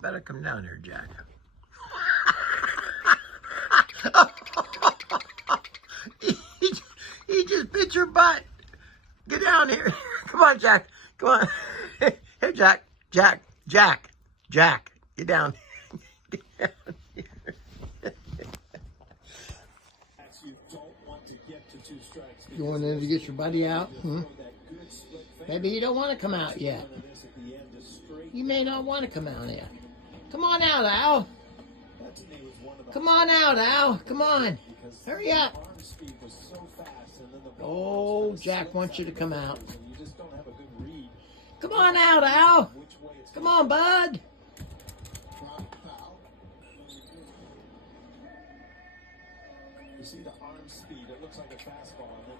better come down here, Jack. he just bit your butt. Get down here. Come on, Jack. Come on. Here, Jack. Jack. Get down. Get down here. You want in to get your buddy out? Hmm? Maybe you don't want to come out yet. You may not want to come out yet. Come on out, Al. Come on out, Al. Come on. Hurry up. Oh, Jack wants you to come out. Come on out, Al. Come on, bud. You see the arm speed. It looks like a fastball.